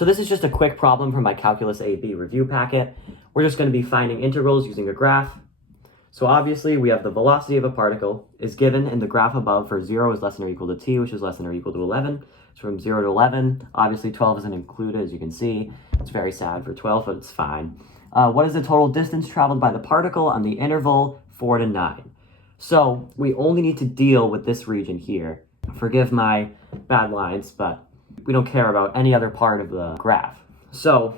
So this is just a quick problem from my Calculus A/B review packet. We're just going to be finding integrals using a graph. So obviously we have the velocity of a particle is given in the graph above for 0 is less than or equal to t, which is less than or equal to 11. So from 0 to 11, obviously 12 isn't included, as you can see. It's very sad for 12, but it's fine. What is the total distance traveled by the particle on the interval 4 to 9? So we only need to deal with this region here. Forgive my bad lines, but we don't care about any other part of the graph. So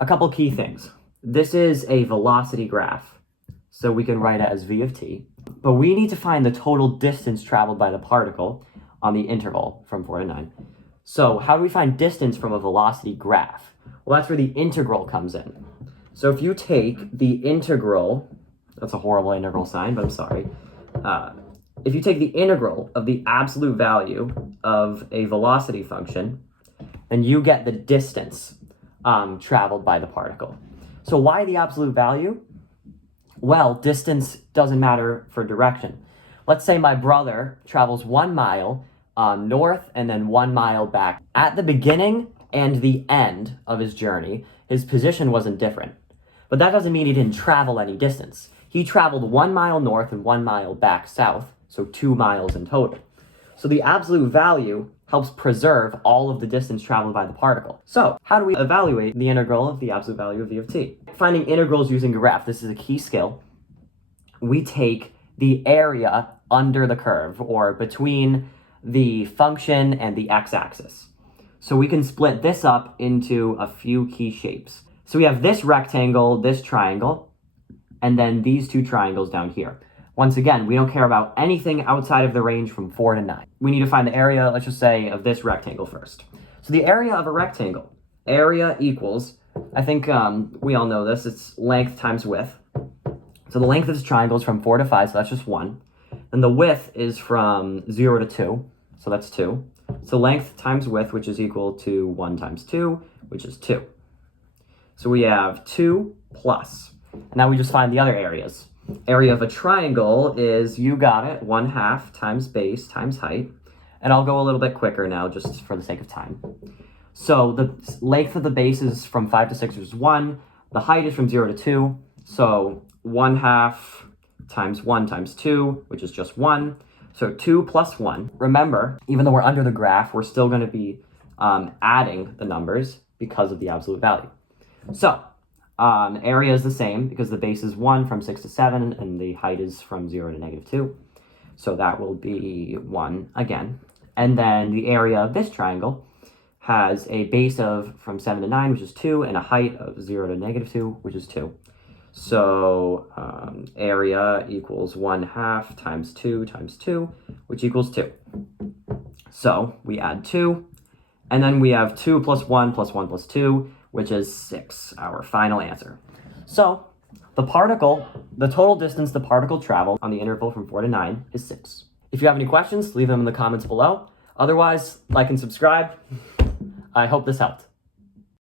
a couple key things. This is a velocity graph, so we can write it as v of t. But we need to find the total distance traveled by the particle on the interval from 4 to 9. So how do we find distance from a velocity graph? Well, that's where the integral comes in. So if you take the integral, that's a horrible integral sign, but I'm sorry. If you take the integral of the absolute value of a velocity function, then you get the distance traveled by the particle. So why the absolute value? Well, distance doesn't matter for direction. Let's say my brother travels 1 mile north and then 1 mile back. At the beginning and the end of his journey, his position wasn't different. But that doesn't mean he didn't travel any distance. He traveled 1 mile north and 1 mile back south, so 2 miles in total. So the absolute value helps preserve all of the distance traveled by the particle. So how do we evaluate the integral of the absolute value of v of t? Finding integrals using a graph, this is a key skill. We take the area under the curve, or between the function and the x-axis. So we can split this up into a few key shapes. So we have this rectangle, this triangle, and then these two triangles down here. Once again, we don't care about anything outside of the range from 4 to 9. We need to find the area, let's just say, of this rectangle first. So the area of a rectangle, area equals, I think we all know this, it's length times width. So the length of this triangle is from 4 to 5, so that's just 1. And the width is from 0 to 2, so that's 2. So length times width, which is equal to 1 times 2, which is 2. So we have 2 plus. Now we just find the other areas. Area of a triangle is, you got it, 1/2 times base times height. And I'll go a little bit quicker now, just for the sake of time. So the length of the base is from 5 to 6, which is 1. The height is from 0 to 2. So 1/2 times 1 times 2, which is just 1. So 2 plus 1. Remember, even though we're under the graph, we're still going to be adding the numbers because of the absolute value. So area is the same because the base is 1 from 6 to 7, and the height is from 0 to -2. So that will be 1 again. And then the area of this triangle has a base of from 7 to 9, which is 2, and a height of 0 to -2, which is 2. So area equals 1/2 times 2 times 2, which equals 2. So we add 2, and then we have 2 plus 1 plus 1 plus 2, which is 6, our final answer. So the total distance the particle traveled on the interval from 4 to 9 is 6. If you have any questions, leave them in the comments below. Otherwise, like and subscribe. I hope this helped.